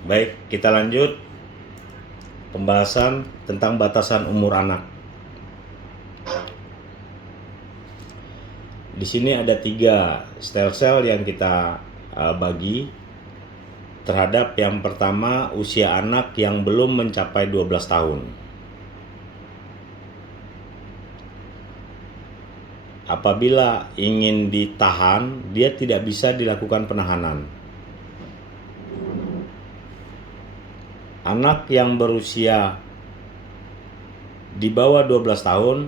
Baik, kita lanjut pembahasan tentang batasan umur anak. Di sini ada 3 sel yang kita bagi terhadap yang pertama usia anak yang belum mencapai 12 tahun. Apabila ingin ditahan, dia tidak bisa dilakukan penahanan. Anak yang berusia di bawah 12 tahun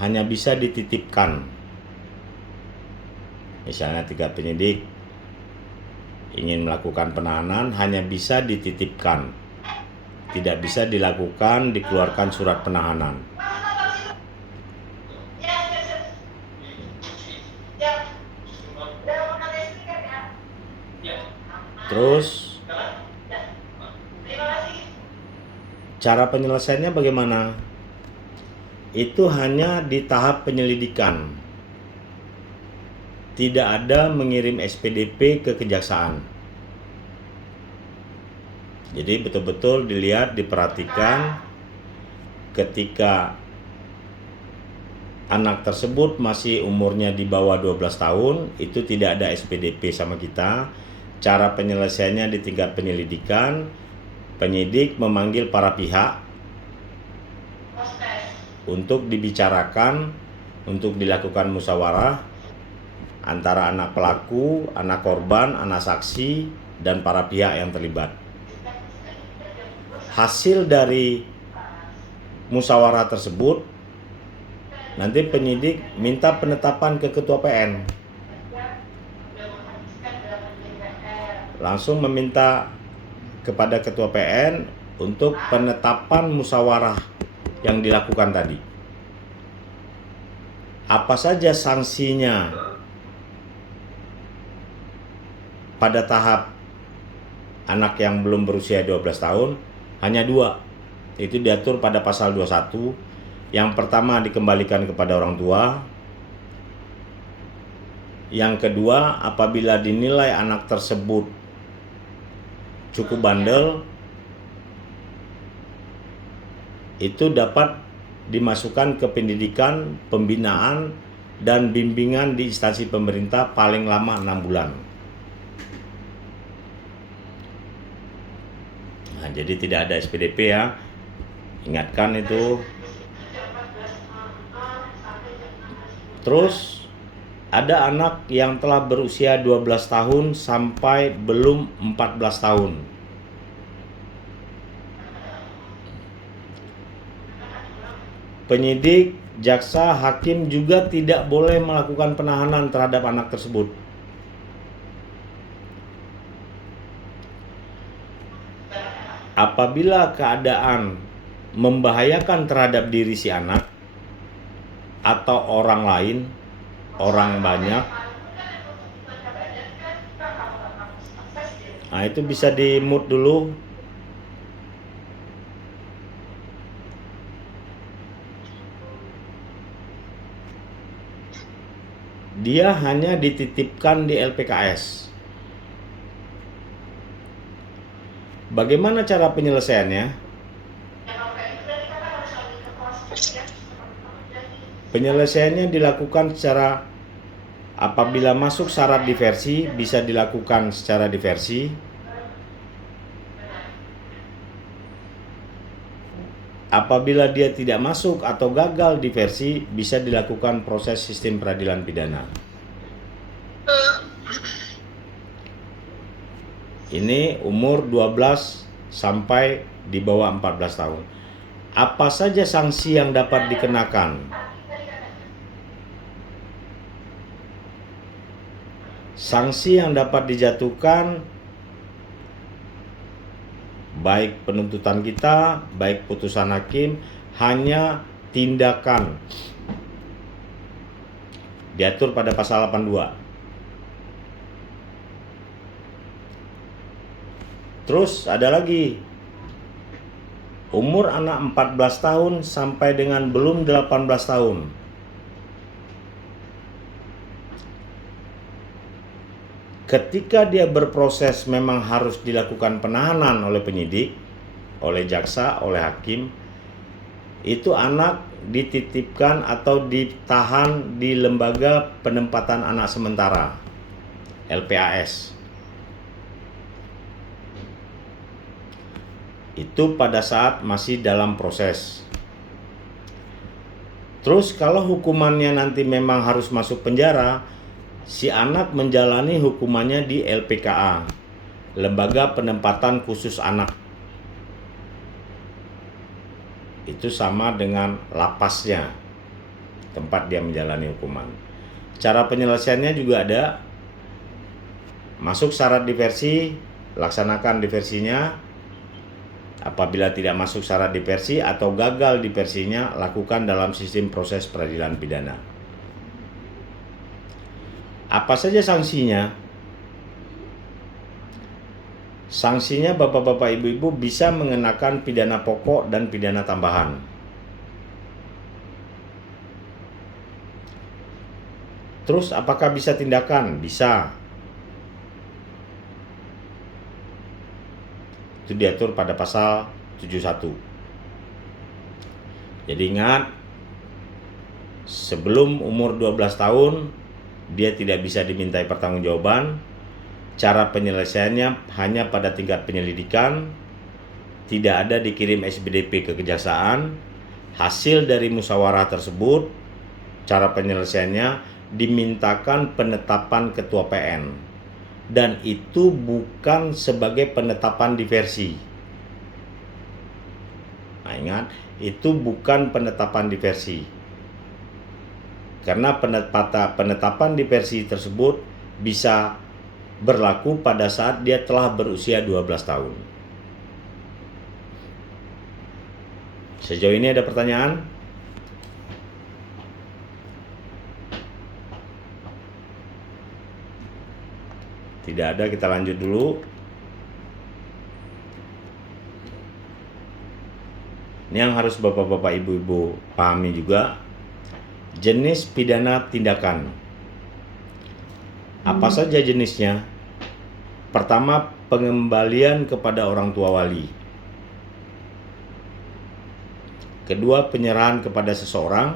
hanya bisa dititipkan. Misalnya 3 penyidik ingin melakukan penahanan, hanya bisa dititipkan. Tidak bisa dilakukan, dikeluarkan surat penahanan. Terus cara penyelesaiannya bagaimana? Itu hanya di tahap penyelidikan. Tidak ada mengirim SPDP ke kejaksaan. Jadi betul-betul dilihat, diperhatikan ketika anak tersebut masih umurnya di bawah 12 tahun, itu tidak ada SPDP sama kita. Cara penyelesaiannya di tingkat penyelidikan, penyidik memanggil para pihak untuk dibicarakan, untuk dilakukan musyawarah antara anak pelaku, anak korban, anak saksi, dan para pihak yang terlibat. Hasil dari musyawarah tersebut, nanti penyidik minta penetapan ke ketua PN. Langsung meminta kepada ketua PN untuk penetapan musyawarah yang dilakukan tadi. Apa saja sanksinya pada tahap anak yang belum berusia 12 tahun? Hanya 2. Itu diatur pada pasal 21. Yang pertama, dikembalikan kepada orang tua. Yang kedua, apabila dinilai anak tersebut cukup bandel, itu dapat dimasukkan ke pendidikan, pembinaan, dan bimbingan di instansi pemerintah paling lama 6 bulan. Nah, jadi tidak ada SPDP ya. Ingatkan itu. Terus ada anak yang telah berusia 12 tahun sampai belum 14 tahun. Penyidik, jaksa, hakim juga tidak boleh melakukan penahanan terhadap anak tersebut. Apabila keadaan membahayakan terhadap diri si anak atau orang lain, orang banyak, nah itu bisa di mute dulu. Dia hanya dititipkan di LPKS. Bagaimana cara penyelesaiannya? Penyelesaiannya dilakukan secara, apabila masuk syarat diversi, bisa dilakukan secara diversi. Apabila dia tidak masuk atau gagal diversi, bisa dilakukan proses sistem peradilan pidana. Ini umur 12 sampai di bawah 14 tahun. Apa saja sanksi yang dapat dikenakan? Sanksi yang dapat dijatuhkan, baik penuntutan kita, baik putusan hakim, hanya tindakan. Diatur pada pasal 82. Terus ada lagi, umur anak 14 tahun sampai dengan belum 18 tahun. ketika dia berproses memang harus dilakukan penahanan oleh penyidik, oleh jaksa, oleh hakim, itu anak dititipkan atau ditahan di lembaga penempatan anak sementara, LPAS. Itu pada saat masih dalam proses. Terus kalau hukumannya nanti memang harus masuk penjara, si anak menjalani hukumannya di LPKA, Lembaga Penempatan Khusus Anak. Itu sama dengan lapasnya, tempat dia menjalani hukuman. Cara penyelesaiannya juga ada. Masuk syarat diversi, laksanakan diversinya. Apabila tidak masuk syarat diversi atau gagal diversinya, lakukan dalam sistem proses peradilan pidana. Apa saja sanksinya? Sanksinya bapak-bapak, ibu-ibu bisa mengenakan pidana pokok dan pidana tambahan. Terus apakah bisa tindakan? Bisa. Itu diatur pada pasal 71. Jadi ingat, sebelum umur 12 tahun dia tidak bisa dimintai pertanggungjawaban. Cara penyelesaiannya hanya pada tingkat penyelidikan, tidak ada dikirim SBDP ke kejaksaan. Hasil dari musyawarah tersebut, cara penyelesaiannya dimintakan penetapan ketua PN. Dan itu bukan sebagai penetapan diversi. Nah, ingat, itu bukan penetapan diversi. Karena penetapan diversi tersebut bisa berlaku pada saat dia telah berusia 12 tahun. Sejauh ini ada pertanyaan? Tidak ada, kita lanjut dulu. Ini yang harus bapak-bapak, ibu-ibu pahami juga. Jenis pidana tindakan. Apa saja jenisnya? Pertama, pengembalian kepada orang tua wali. Kedua, penyerahan kepada seseorang.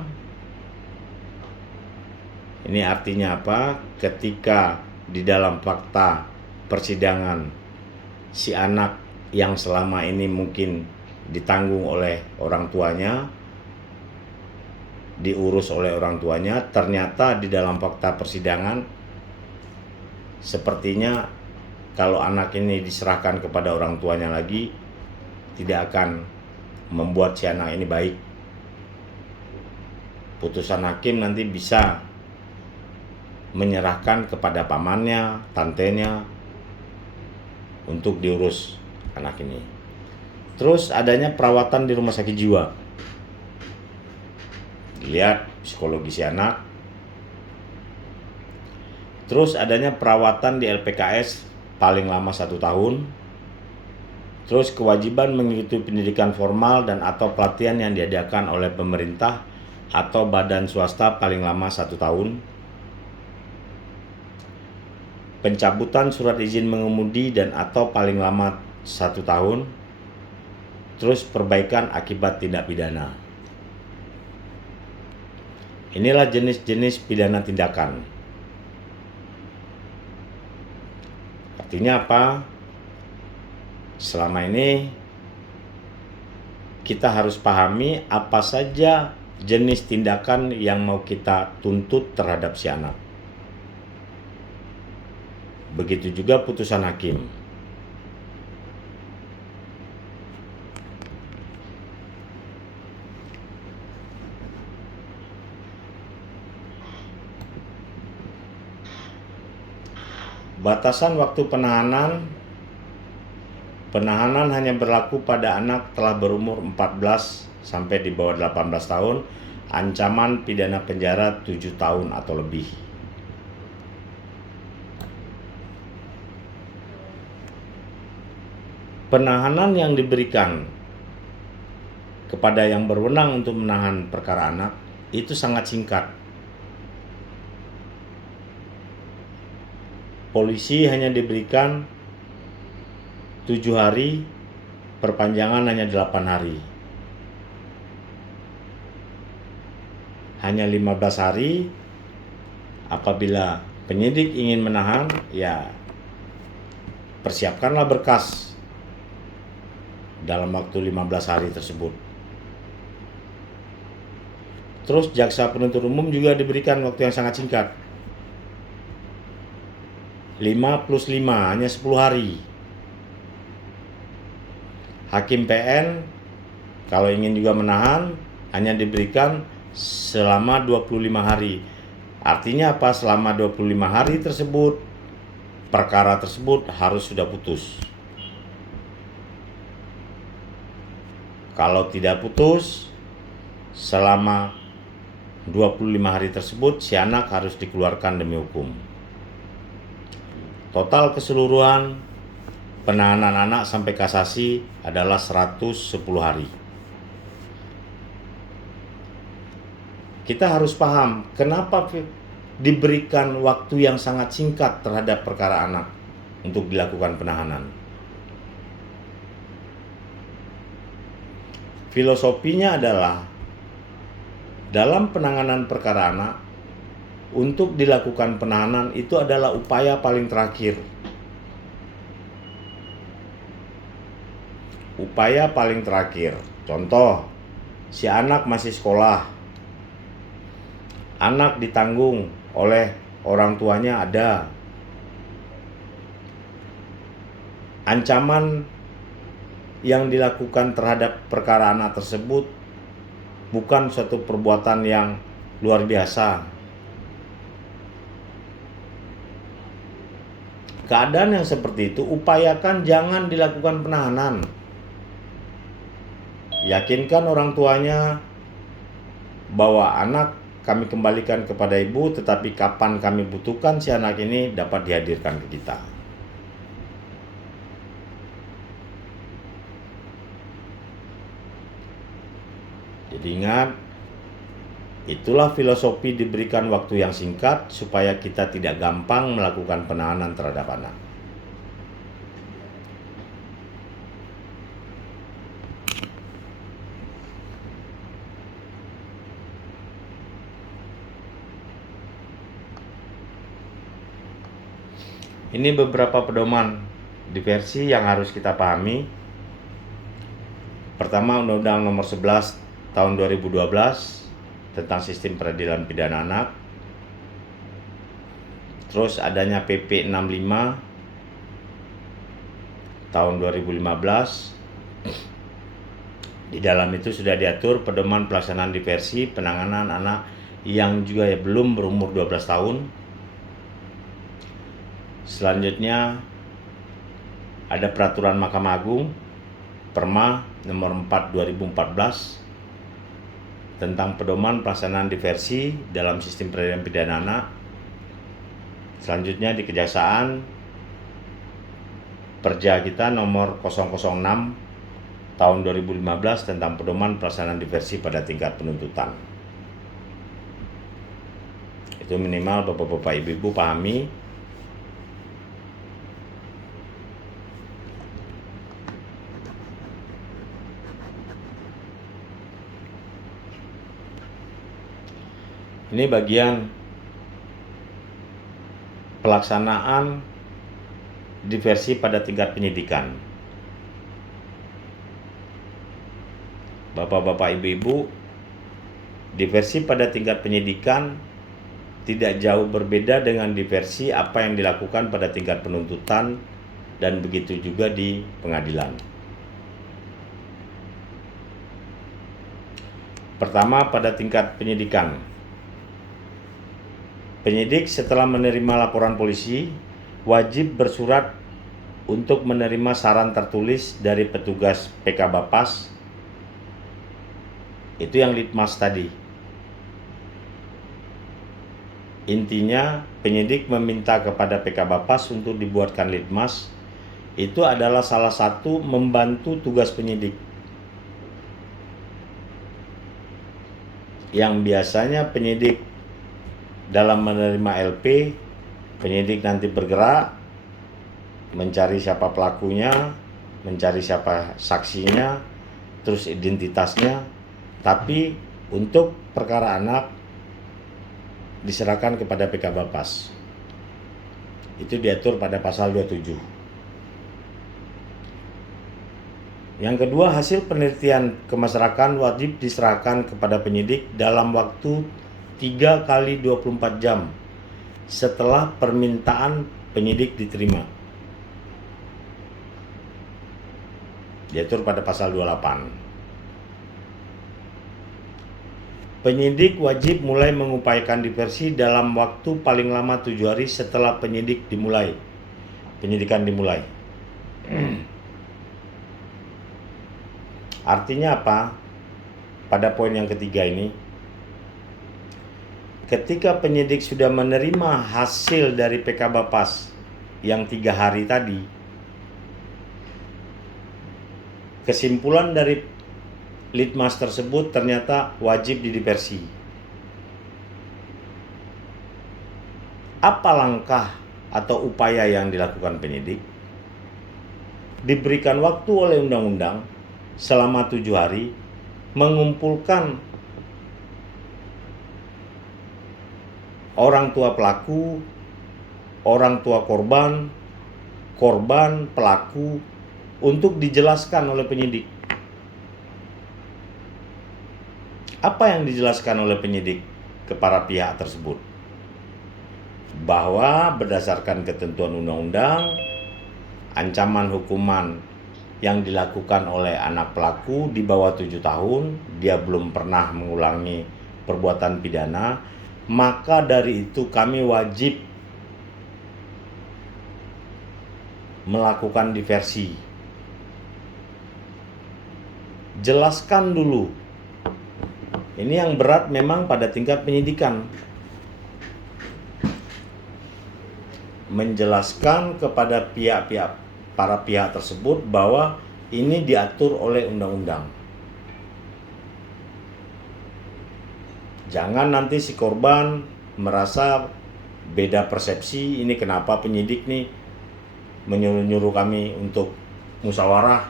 Ini artinya apa? Ketika di dalam fakta persidangan si anak yang selama ini mungkin ditanggung oleh orang tuanya, diurus oleh orang tuanya, ternyata di dalam fakta persidangan sepertinya kalau anak ini diserahkan kepada orang tuanya lagi tidak akan membuat si anak ini baik. Putusan hakim nanti bisa menyerahkan kepada pamannya, tantenya untuk diurus anak ini. Terus adanya perawatan di rumah sakit jiwa. Dilihat psikologi si anak. Terus adanya perawatan di LPKS paling lama 1 tahun. Terus kewajiban mengikuti pendidikan formal dan atau pelatihan yang diadakan oleh pemerintah atau badan swasta paling lama 1 tahun. Pencabutan surat izin mengemudi dan atau paling lama 1 tahun. Terus perbaikan akibat tindak pidana. Inilah jenis-jenis pidana tindakan. Artinya apa? Selama ini kita harus pahami apa saja jenis tindakan yang mau kita tuntut terhadap si anak. Begitu juga putusan hakim. Batasan waktu penahanan hanya berlaku pada anak telah berumur 14 sampai di bawah 18 tahun, ancaman pidana penjara 7 tahun atau lebih. Penahanan yang diberikan kepada yang berwenang untuk menahan perkara anak itu sangat singkat. polisi hanya diberikan 7 hari, perpanjangan hanya 8 hari. Hanya 15 hari apabila penyidik ingin menahan, ya persiapkanlah berkas dalam waktu 15 hari tersebut. Terus jaksa penuntut umum juga diberikan waktu yang sangat singkat. 5 plus 5 hanya 10 hari. Hakim PN kalau ingin juga menahan hanya diberikan selama 25 hari. Artinya apa? Selama 25 hari tersebut perkara tersebut harus sudah putus. Kalau tidak putus selama 25 hari tersebut, si anak harus dikeluarkan demi hukum. Total keseluruhan penanganan anak sampai kasasi adalah 110 hari. Kita harus paham kenapa diberikan waktu yang sangat singkat terhadap perkara anak untuk dilakukan penahanan. Filosofinya adalah dalam penanganan perkara anak, untuk dilakukan penahanan itu adalah upaya paling terakhir. Upaya paling terakhir. Contoh, si anak masih sekolah. Anak ditanggung oleh orang tuanya ada. Ancaman yang dilakukan terhadap perkara anak tersebut bukan suatu perbuatan yang luar biasa. Keadaan yang seperti itu, upayakan jangan dilakukan penahanan. Yakinkan orang tuanya bahwa anak kami kembalikan kepada ibu, tetapi kapan kami butuhkan si anak ini dapat dihadirkan ke kita. Jadi ingat, itulah filosofi diberikan waktu yang singkat supaya kita tidak gampang melakukan penahanan terhadap anak. Ini beberapa pedoman diversi yang harus kita pahami. Pertama, Undang-Undang Nomor 11 Tahun 2012 tentang Sistem Peradilan Pidana Anak. Terus adanya PP 65 tahun 2015. Di dalam itu sudah diatur pedoman pelaksanaan diversi penanganan anak yang juga belum berumur 12 tahun. Selanjutnya ada peraturan Mahkamah Agung Perma nomor 4 2014 tentang pedoman pelaksanaan diversi dalam sistem peradilan pidana anak. Selanjutnya di Kejaksaan Perja kita nomor 006 tahun 2015 tentang pedoman pelaksanaan diversi pada tingkat penuntutan. Itu minimal Bapak-bapak Ibu-ibu pahami. Ini bagian pelaksanaan diversi pada tingkat penyidikan. Bapak-bapak, ibu-ibu, diversi pada tingkat penyidikan tidak jauh berbeda dengan diversi apa yang dilakukan pada tingkat penuntutan dan begitu juga di pengadilan. Pertama, pada tingkat penyidikan. Penyidik setelah menerima laporan polisi wajib bersurat untuk menerima saran tertulis dari petugas PK Bapas. Itu yang litmas tadi. Intinya penyidik meminta kepada PK Bapas untuk dibuatkan litmas. Itu adalah salah satu membantu tugas penyidik. Yang biasanya penyidik dalam menerima LP Penyidik nanti bergerak mencari siapa pelakunya, mencari siapa saksinya, terus identitasnya. Tapi untuk perkara anak diserahkan kepada PK Bapas. Itu diatur pada pasal 27. Yang kedua, hasil penelitian kemasyarakatan wajib diserahkan kepada penyidik dalam waktu 3 kali 24 jam setelah permintaan penyidik diterima. Diatur pada pasal 28. Penyidik wajib mulai mengupayakan diversi dalam waktu paling lama 7 hari setelah penyidikan dimulai. Artinya apa? Pada poin yang ketiga ini, ketika penyidik sudah menerima hasil dari PK Bapas yang 3 hari tadi, kesimpulan dari Litmas tersebut ternyata wajib didiversi. Apa langkah atau upaya yang dilakukan penyidik? Diberikan waktu oleh undang-undang selama 7 hari mengumpulkan orang tua pelaku, orang tua korban, pelaku untuk dijelaskan oleh penyidik. Apa yang dijelaskan oleh penyidik ke para pihak tersebut? Bahwa berdasarkan ketentuan undang-undang, ancaman hukuman yang dilakukan oleh anak pelaku di bawah 7 tahun, dia belum pernah mengulangi perbuatan pidana, maka dari itu kami wajib melakukan diversi. Jelaskan dulu. Ini yang berat memang pada tingkat penyidikan. Menjelaskan kepada para pihak tersebut bahwa ini diatur oleh undang-undang. Jangan nanti si korban merasa beda persepsi, ini kenapa penyidik nih menyuruh kami untuk musyawarah,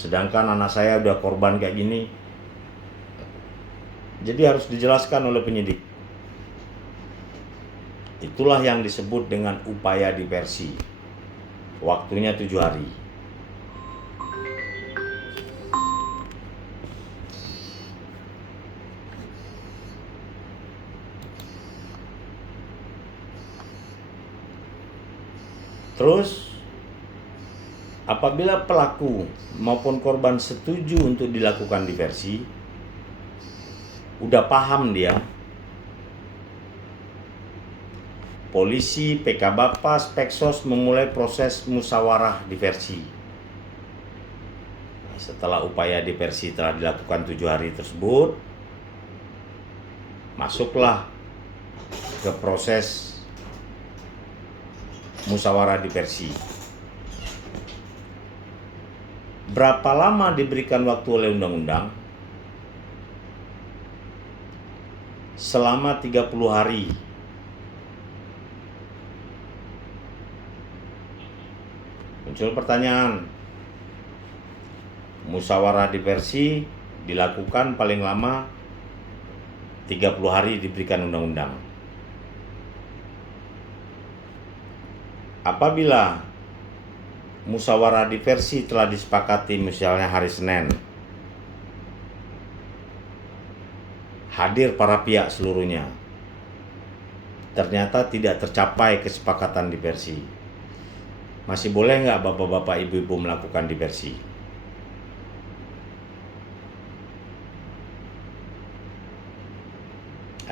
sedangkan anak saya udah korban kayak gini. Jadi harus dijelaskan oleh penyidik. Itulah yang disebut dengan upaya diversi. Waktunya 7 hari. Terus, apabila pelaku maupun korban setuju untuk dilakukan diversi, udah paham dia, polisi, PK Bapas, Peksos memulai proses musyawarah diversi. Setelah upaya diversi telah dilakukan 7 hari tersebut, masuklah ke proses musyawarah diversi. Berapa lama diberikan waktu oleh undang-undang? Selama 30 hari. Muncul pertanyaan, musyawarah diversi dilakukan paling lama 30 hari diberikan undang-undang. Apabila musyawarah diversi telah disepakati misalnya hari Senin, hadir para pihak seluruhnya, ternyata tidak tercapai kesepakatan diversi, masih boleh nggak bapak-bapak ibu-ibu melakukan diversi?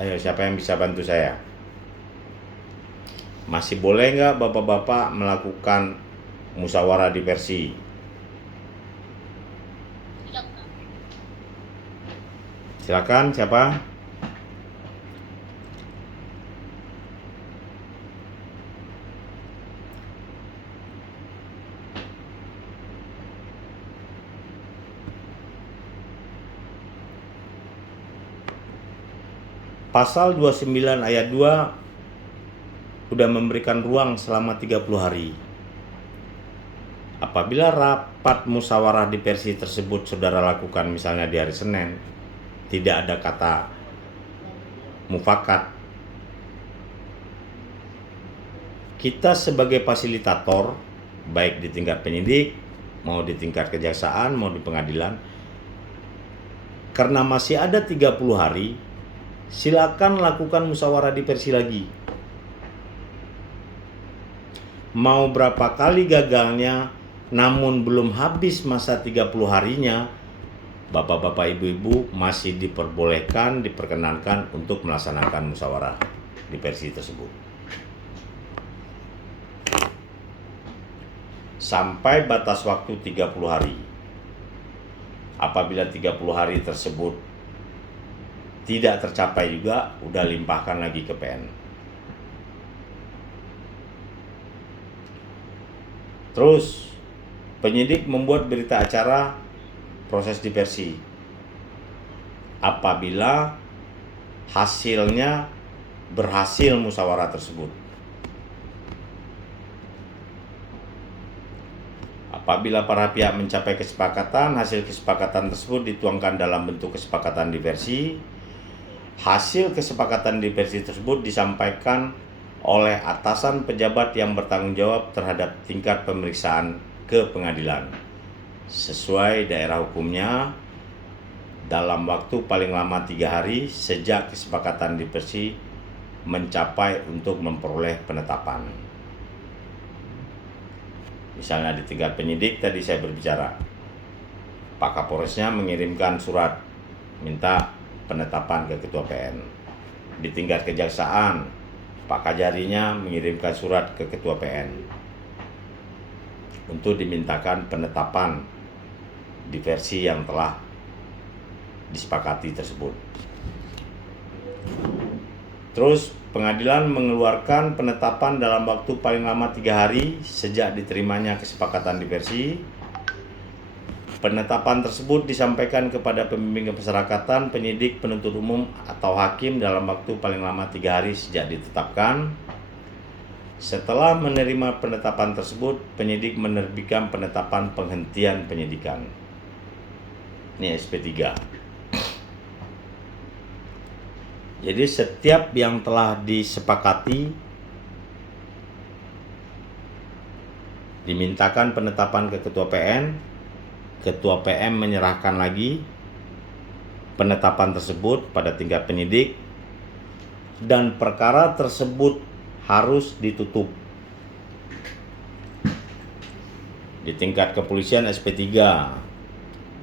Ayo, siapa yang bisa bantu saya? Masih boleh nggak bapak-bapak melakukan musyawarah diversi? Silakan, siapa? Pasal 29 ayat 2 sudah memberikan ruang selama 30 hari. Apabila rapat musyawarah diversi tersebut saudara lakukan misalnya di hari Senin, tidak ada kata mufakat, kita sebagai fasilitator, baik di tingkat penyidik, mau di tingkat kejaksaan, mau di pengadilan, karena masih ada 30 hari, silakan lakukan musyawarah diversi lagi. Mau berapa kali gagalnya, namun belum habis masa 30 harinya, bapak-bapak, ibu-ibu masih diperbolehkan, diperkenankan untuk melaksanakan musyawarah diversi tersebut. Sampai batas waktu 30 hari. Apabila 30 hari tersebut tidak tercapai juga, udah limpahkan lagi ke PN. Terus penyidik membuat berita acara proses diversi apabila hasilnya berhasil musyawarah tersebut. Apabila para pihak mencapai kesepakatan, hasil kesepakatan tersebut dituangkan dalam bentuk kesepakatan diversi. Hasil kesepakatan diversi tersebut disampaikan oleh atasan pejabat yang bertanggung jawab terhadap tingkat pemeriksaan ke pengadilan sesuai daerah hukumnya dalam waktu paling lama 3 hari sejak kesepakatan diversi mencapai untuk memperoleh penetapan. Misalnya di tingkat penyidik tadi saya berbicara, Pak Kapolresnya mengirimkan surat minta penetapan ke Ketua PN. Di tingkat kejaksaan, Pak Kajarinya mengirimkan surat ke Ketua PN untuk dimintakan penetapan diversi yang telah disepakati tersebut. Terus pengadilan mengeluarkan penetapan dalam waktu paling lama 3 hari sejak diterimanya kesepakatan diversi. Penetapan tersebut disampaikan kepada pembimbing kemasyarakatan, penyidik, penuntut umum, atau hakim dalam waktu paling lama 3 hari sejak ditetapkan. Setelah menerima penetapan tersebut, penyidik menerbitkan penetapan penghentian penyidikan. Ini SP3. Jadi setiap yang telah disepakati dimintakan penetapan ke Ketua PN, Ketua PM menyerahkan lagi penetapan tersebut pada tingkat penyidik dan perkara tersebut harus ditutup. Di tingkat kepolisian SP3,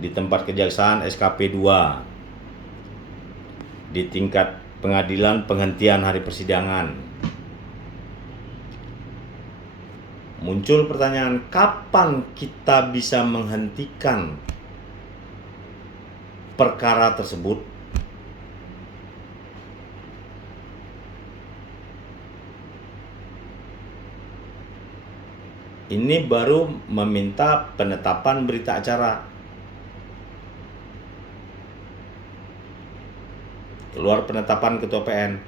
di tempat kejaksaan SKP 2, di tingkat pengadilan penghentian hari persidangan. Muncul pertanyaan, kapan kita bisa menghentikan perkara tersebut? Ini baru meminta penetapan berita acara. Keluar penetapan Ketua PN.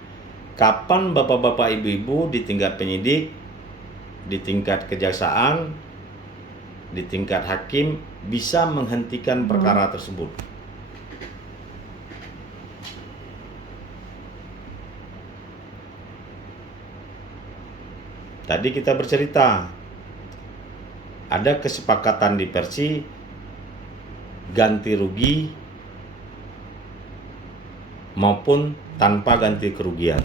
Kapan bapak-bapak, ibu-ibu di tingkat penyidik, di tingkat kejaksaan, di tingkat hakim bisa menghentikan perkara tersebut? Tadi kita bercerita, ada kesepakatan diversi ganti rugi maupun tanpa ganti kerugian.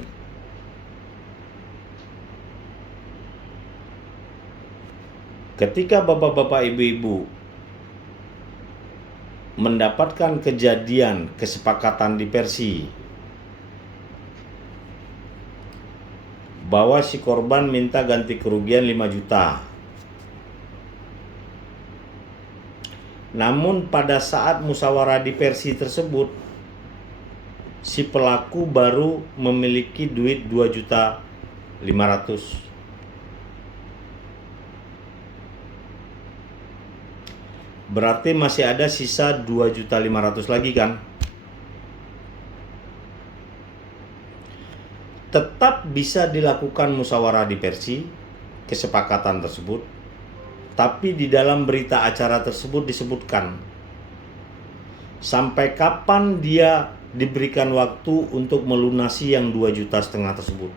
Ketika bapak-bapak, ibu-ibu mendapatkan kejadian kesepakatan diversi bahwa si korban minta ganti kerugian 5 juta. Namun pada saat musyawarah diversi tersebut si pelaku baru memiliki duit 2.500.000. Berarti masih ada sisa 2.500.000 lagi kan? tetap bisa dilakukan musyawarah diversi kesepakatan tersebut, tapi di dalam berita acara tersebut disebutkan sampai kapan dia diberikan waktu untuk melunasi yang 2,5 juta tersebut.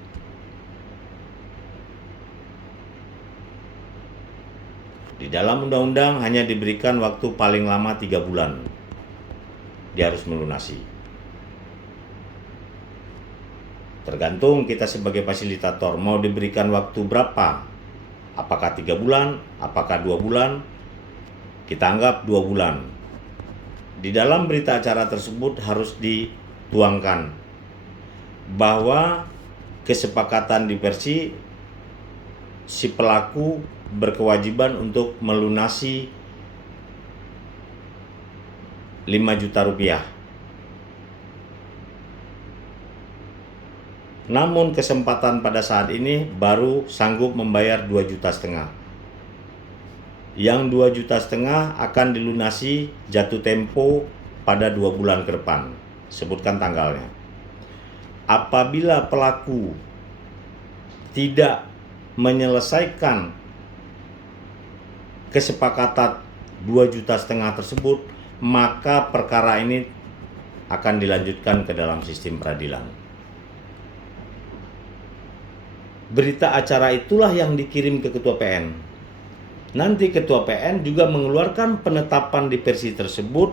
Di dalam undang-undang hanya diberikan waktu paling lama 3 bulan. Dia harus melunasi. Tergantung kita sebagai fasilitator mau diberikan waktu berapa. Apakah 3 bulan, apakah 2 bulan? Kita anggap 2 bulan. Di dalam berita acara tersebut harus dituangkan bahwa kesepakatan diversi si pelaku berkewajiban untuk melunasi 5 juta rupiah. Namun kesempatan pada saat ini baru sanggup membayar 2,5 juta. Yang 2,5 juta akan dilunasi jatuh tempo pada 2 bulan ke depan. Sebutkan tanggalnya. Apabila pelaku tidak menyelesaikan kesepakatan 2,5 juta tersebut, maka perkara ini akan dilanjutkan ke dalam sistem peradilan. Berita acara itulah yang dikirim ke Ketua PN. Nanti Ketua PN juga mengeluarkan penetapan diversi tersebut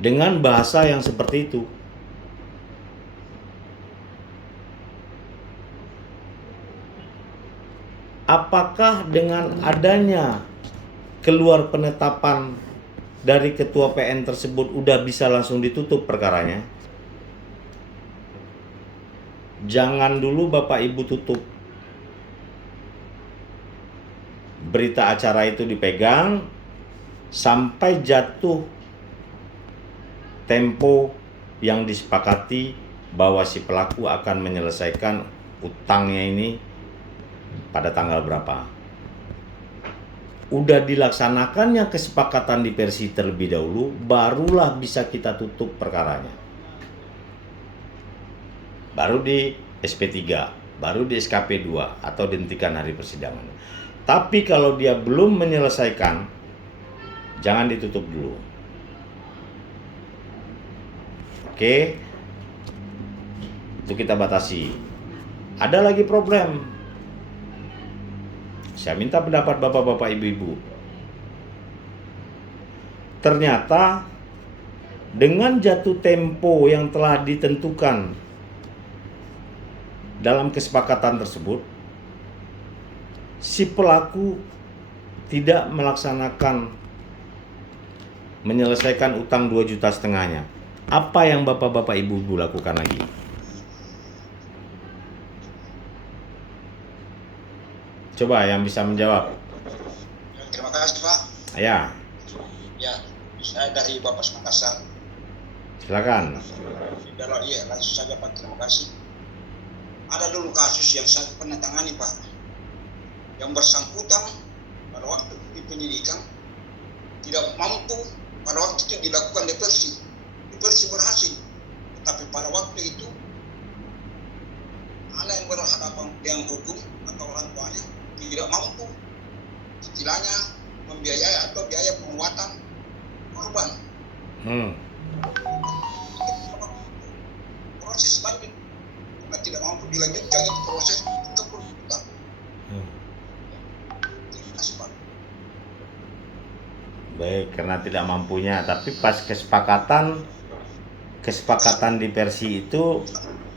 dengan bahasa yang seperti itu. Apakah dengan adanya keluar penetapan dari Ketua PN tersebut udah bisa langsung ditutup perkaranya? Jangan dulu Bapak Ibu tutup. Berita acara itu dipegang sampai jatuh tempo yang disepakati bahwa si pelaku akan menyelesaikan utangnya ini pada tanggal berapa. Udah dilaksanakannya kesepakatan diversi terlebih dahulu, barulah bisa kita tutup perkaranya. Baru di SP3, baru di SKP2 atau dihentikan hari persidangan. Tapi kalau dia belum menyelesaikan, jangan ditutup dulu. Oke, itu kita batasi. Ada lagi problem. Saya minta pendapat bapak-bapak, ibu-ibu. Ternyata dengan jatuh tempo yang telah ditentukan dalam kesepakatan tersebut, si pelaku tidak melaksanakan menyelesaikan utang 2,5 juta. Apa yang bapak-bapak ibu-ibu lakukan lagi? Coba yang bisa menjawab. Terima kasih Pak. Ya. Ya, saya dari Bapak Makassar. Silakan. Iya, langsung saja Pak. Terima kasih. Ada dulu kasus yang saya pernah tangani Pak. Yang bersangkutan pada waktu di penyidikan tidak mampu pada waktu itu dilakukan diversi. Diversi berhasil. Tetapi pada waktu itu anak yang berhadapan dengan hukum atau orang tuanya tidak mampu istilahnya membiayai atau biaya penguatan korban. Proses lanjut karena tidak mampu dilanjutkan itu proses ke penuntutan. Terima kasih Pak. Baik, karena tidak mampunya, tapi pas kesepakatan diversi itu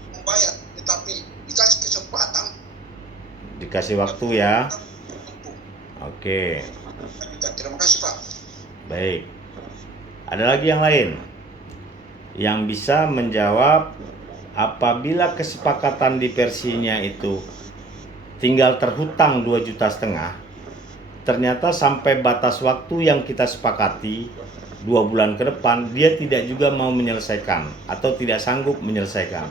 membayar, tetapi dikasih kesempatan, dikasih waktu ya. Oke. Terima kasih Pak. Baik. Ada lagi yang lain yang bisa menjawab apabila kesepakatan diversinya itu tinggal terhutang 2,5 juta, ternyata sampai batas waktu yang kita sepakati 2 bulan ke depan dia tidak juga mau menyelesaikan atau tidak sanggup menyelesaikan.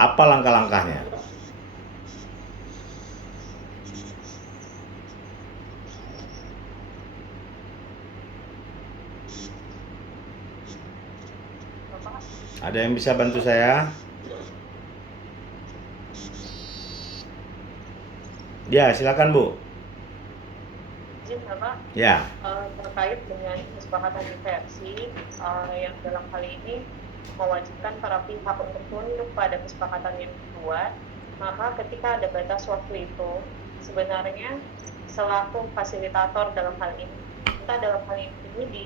Apa langkah-langkahnya? Ada yang bisa bantu saya? Ya, silakan Bu. Izin Bapak, Ya. terkait dengan kesepakatan diversi yang dalam hal ini mewajibkan para pihak untuk tunduk pada kesepakatan yang dibuat, maka ketika ada batas waktu itu, sebenarnya selaku fasilitator dalam hal ini, kita dalam hal ini di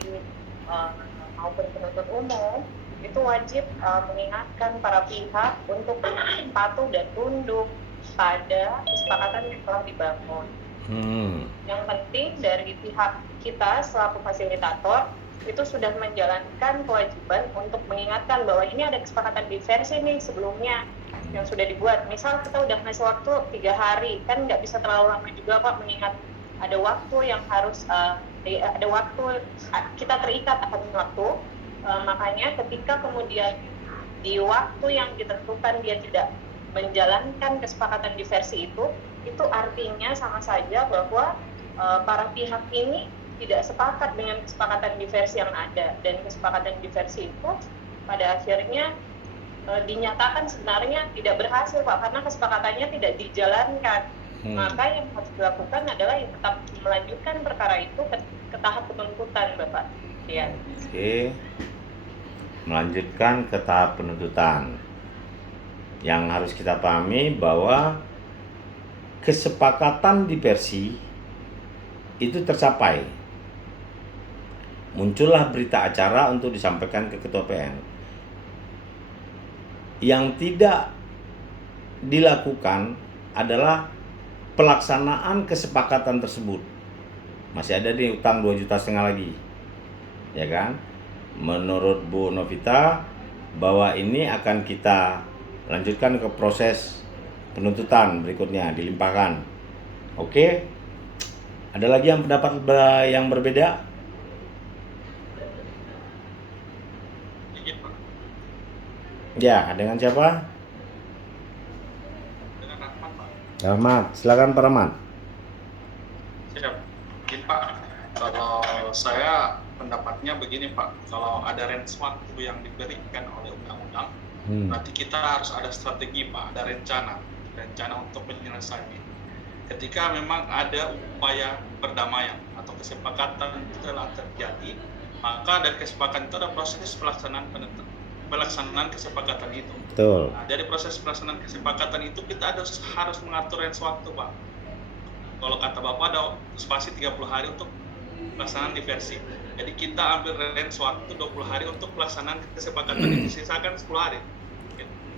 maupun penuntut umum, itu wajib mengingatkan para pihak untuk patuh dan tunduk pada kesepakatan yang telah dibangun. Yang penting dari pihak kita selaku fasilitator itu sudah menjalankan kewajiban untuk mengingatkan bahwa ini ada kesepakatan diversi nih sebelumnya yang sudah dibuat. Misal kita udah ngasih waktu 3 hari, kan nggak bisa terlalu lama juga Pak, mengingat ada waktu yang harus ada waktu kita terikat akan waktu. Makanya ketika kemudian di waktu yang ditentukan dia tidak menjalankan kesepakatan diversi itu artinya sama saja bahwa para pihak ini tidak sepakat dengan kesepakatan diversi yang ada, dan kesepakatan diversi itu pada akhirnya dinyatakan sebenarnya tidak berhasil Pak, karena kesepakatannya tidak dijalankan. Maka yang harus dilakukan adalah yang tetap melanjutkan perkara itu ke tahap penuntutan Bapak. Ya. Oke. Melanjutkan ke tahap penuntutan. Yang harus kita pahami bahwa kesepakatan diversi itu tercapai. Muncullah berita acara untuk disampaikan ke Ketua PN. Yang tidak dilakukan adalah pelaksanaan kesepakatan tersebut. Masih ada di utang 2,5 juta lagi. Ya kan? Menurut Bu Novita bahwa ini akan kita lanjutkan ke proses penuntutan berikutnya, dilimpahkan. Oke? Ada lagi yang pendapat yang berbeda? Ya, dengan siapa? Dengan Rahmat, Pak. Rahmat, silakan Pak Rahmat. Siap. Mungkin Pak, kalau saya pendapatnya begini Pak, kalau ada range waktu yang diberikan oleh undang-undang, berarti kita harus ada strategi Pak, ada rencana untuk penyelesaiannya. Ketika memang ada upaya perdamaian atau kesepakatan telah terjadi, maka dari kesepakatan itu ada proses pelaksanaan kesepakatan itu. Betul. Nah, dari proses pelaksanaan kesepakatan itu kita harus mengatur range waktu Pak. Kalau kata Bapak ada spasi 30 hari untuk pelaksanaan diversi. Jadi kita ambil range waktu 20 hari untuk pelaksanaan kesepakatan itu, sisakan 10 hari.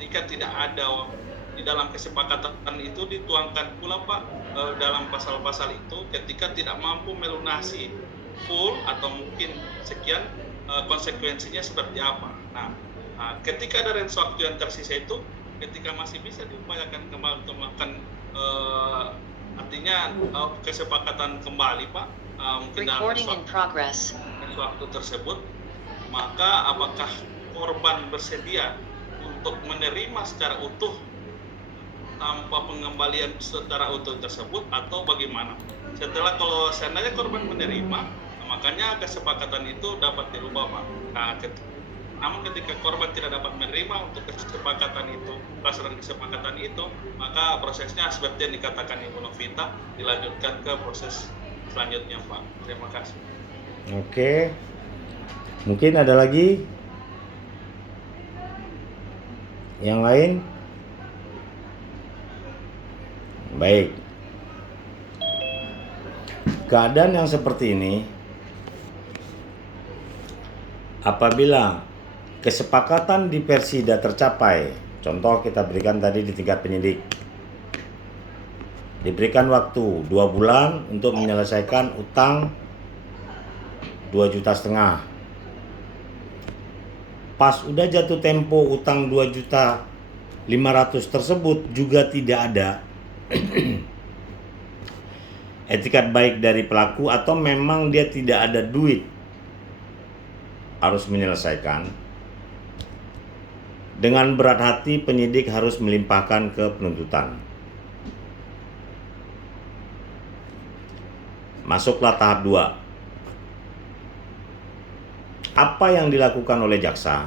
Ketika tidak ada di dalam kesepakatan itu dituangkan pula Pak dalam pasal-pasal itu ketika tidak mampu melunasi full atau mungkin sekian konsekuensinya seperti apa. Nah, ketika ada range waktu yang tersisa itu, ketika masih bisa diupayakan kembali untuk melakukan artinya kesepakatan kembali Pak, mungkin dalam waktu tersebut, maka apakah korban bersedia untuk menerima secara utuh tanpa pengembalian secara utuh tersebut atau bagaimana? Setelah kalau seandainya korban menerima, makanya kesepakatan itu dapat dirubah Pak. Namun ketika korban tidak dapat menerima untuk kesepakatan itu, pelaksanaan kesepakatan itu, maka prosesnya seperti yang dikatakan Ibu Novita dilanjutkan ke proses selanjutnya Pak. Terima kasih. Oke. Mungkin ada lagi yang lain? Baik. Keadaan yang seperti ini, apabila kesepakatan diversi tidak tercapai, contoh kita berikan tadi di tingkat penyidik, diberikan waktu 2 bulan untuk menyelesaikan utang 2,5 juta. Pas udah jatuh tempo utang 2,5 juta tersebut juga tidak ada etikat baik dari pelaku atau memang dia tidak ada duit harus menyelesaikan, dengan berat hati penyidik harus melimpahkan ke penuntutan. Masuklah tahap 2. Apa yang dilakukan oleh jaksa?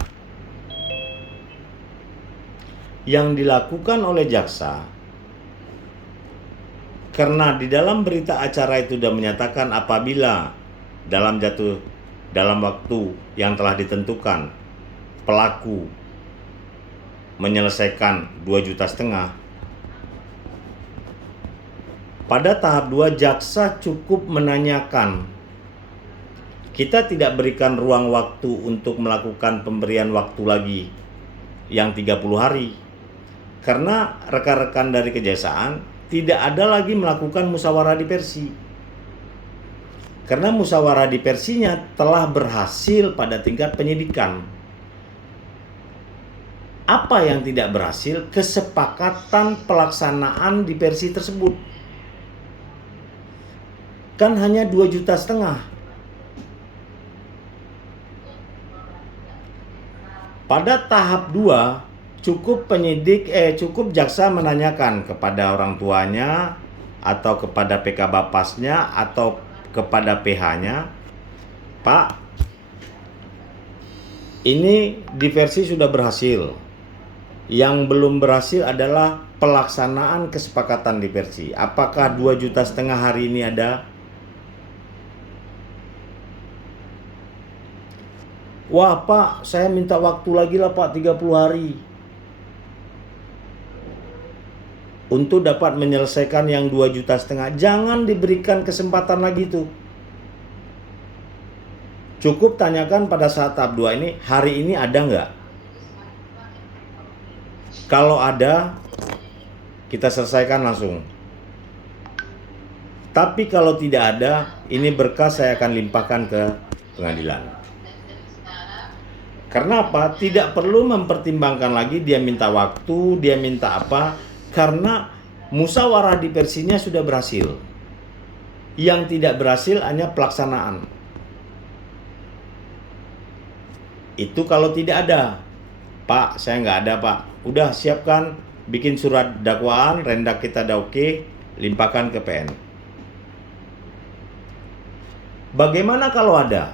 yang dilakukan oleh jaksa, karena di dalam berita acara itu sudah menyatakan apabila dalam waktu yang telah ditentukan pelaku menyelesaikan 2,5 juta. Pada tahap 2 jaksa cukup menanyakan. Kita tidak berikan ruang waktu untuk melakukan pemberian waktu lagi yang 30 hari. Karena rekan-rekan dari kejaksaan tidak ada lagi melakukan musyawarah diversi. Karena musyawarah diversinya telah berhasil pada tingkat penyidikan. Apa yang tidak berhasil? Kesepakatan pelaksanaan diversi tersebut. Kan hanya 2,5 juta. Pada tahap 2 cukup jaksa menanyakan kepada orang tuanya atau kepada PK Bapasnya atau kepada PH-nya, Pak, ini diversi sudah berhasil. Yang belum berhasil adalah pelaksanaan kesepakatan diversi. Apakah 2,5 juta hari ini ada? Wah Pak, saya minta waktu lagi lah Pak, 30 hari. Untuk dapat menyelesaikan yang 2,5 juta. Jangan diberikan kesempatan lagi tuh. Cukup tanyakan pada saat tahap 2 ini, hari ini ada nggak? Kalau ada, kita selesaikan langsung. Tapi kalau tidak ada, ini berkas saya akan limpahkan ke pengadilan. Karena apa? Tidak perlu mempertimbangkan lagi dia minta waktu, dia minta apa, karena musyawarah diversinya sudah berhasil. Yang tidak berhasil hanya pelaksanaan. Itu kalau tidak ada. Pak, saya nggak ada Pak. Udah siapkan, bikin surat dakwaan, rendak kita ada oke, limpahkan ke PN. Bagaimana kalau ada?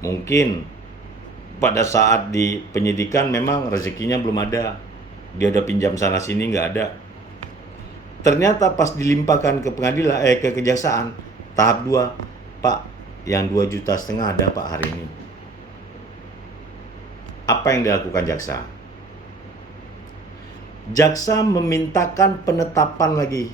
Mungkin pada saat di penyidikan memang rezekinya belum ada. Dia udah pinjam sana sini nggak ada. Ternyata pas dilimpahkan ke pengadilan, ke kejaksaan tahap 2, Pak, yang 2,5 juta ada Pak hari ini. Apa yang dilakukan jaksa? Jaksa memintakan penetapan lagi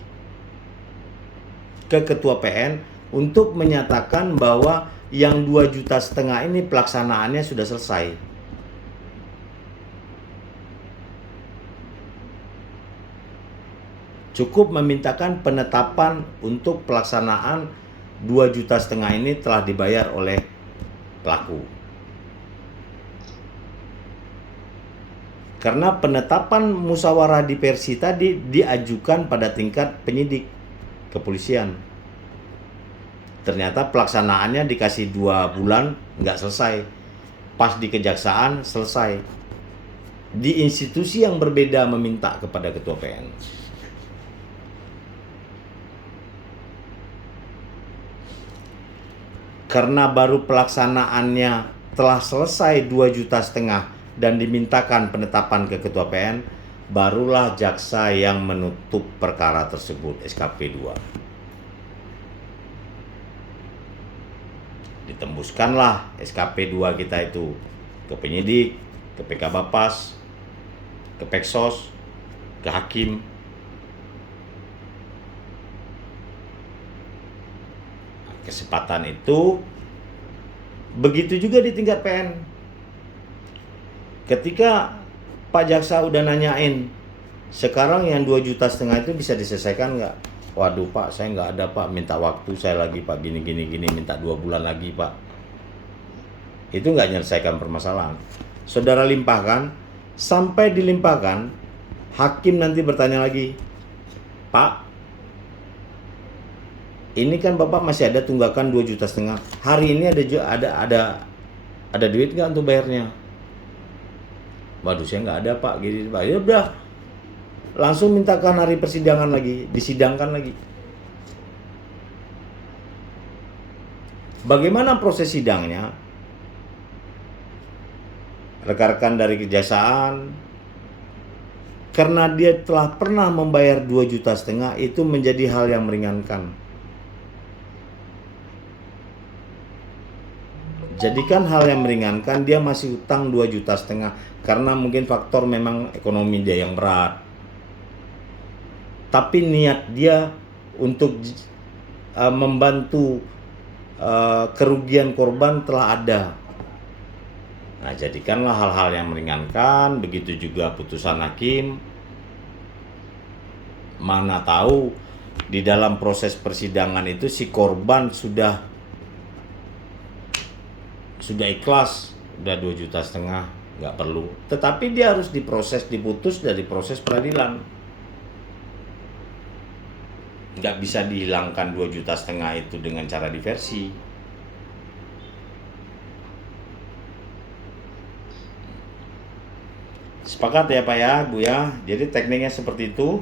ke ketua PN untuk menyatakan bahwa yang 2,5 juta ini pelaksanaannya sudah selesai. Cukup memintakan penetapan untuk pelaksanaan 2,5 juta ini telah dibayar oleh pelaku. Karena penetapan musyawarah diversi tadi diajukan pada tingkat penyidik kepolisian. Ternyata pelaksanaannya dikasih 2 bulan nggak selesai. Pas di kejaksaan selesai. Di institusi yang berbeda meminta kepada ketua PN. Karena baru pelaksanaannya telah selesai 2,5 juta dan dimintakan penetapan ke ketua PN, barulah jaksa yang menutup perkara tersebut, SKP 2. Ditembuskanlah SKP 2 kita itu ke penyidik, ke PK Bapas, ke Peksos, ke hakim. Kesempatan itu begitu juga di tingkat PN. Ketika Pak Jaksa udah nanyain, sekarang yang 2,5 juta itu bisa diselesaikan nggak? Waduh Pak, saya nggak ada Pak, minta waktu saya lagi Pak, gini, minta 2 bulan lagi Pak. Itu nggak menyelesaikan permasalahan. Saudara limpahkan, sampai dilimpahkan, hakim nanti bertanya lagi, Pak, ini kan Bapak masih ada tunggakan 2,5 juta. Hari ini ada duit nggak untuk bayarnya? Waduh, saya nggak ada Pak, gini Pak. Ya udah, langsung mintakan hari persidangan lagi, disidangkan lagi. Bagaimana proses sidangnya? Rekan-rekan dari kejaksaan karena dia telah pernah membayar 2,5 juta itu menjadi hal yang meringankan. Jadikan hal yang meringankan, dia masih utang 2,5 juta karena mungkin faktor memang ekonomi dia yang berat. Tapi niat dia untuk membantu kerugian korban telah ada. Nah, jadikanlah hal-hal yang meringankan, begitu juga putusan hakim. Mana tahu di dalam proses persidangan itu si korban sudah ikhlas, udah 2,5 juta, nggak perlu. Tetapi dia harus diputus dari proses peradilan. Nggak bisa dihilangkan 2,5 juta itu dengan cara diversi. Sepakat ya Pak ya, Bu ya. Jadi tekniknya seperti itu.